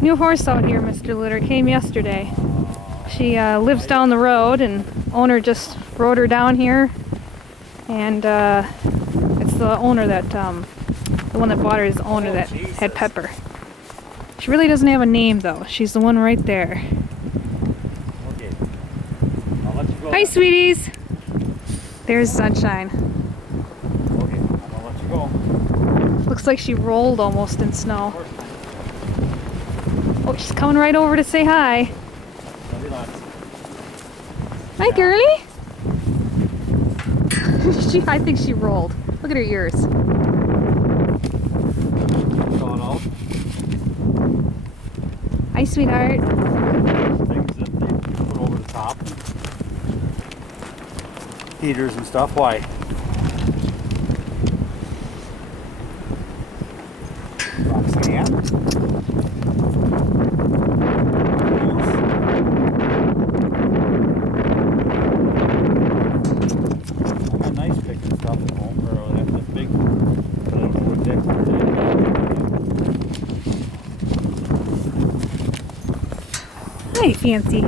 New horse out here, Mr. Litter. Came yesterday. She lives down the road, and owner just rode her down here. And it's the owner that, the one that bought her is the owner that had Pepper. She really doesn't have a name though. She's the one right there. Okay. I'll let you go. Hi, sweeties. There's Sunshine. Okay, I'm gonna let you go. Looks like she rolled almost in snow. Oh, she's coming right over to say hi. Love you lots. Hi, girlie. I think she rolled. Look at her ears. Going out. Hi, sweetheart. Things that they put over the top. Heaters and stuff. Why? Roxanne? I got nice picking stuff at home. Or I have the big, but I don't know what deck Hi, Fancy.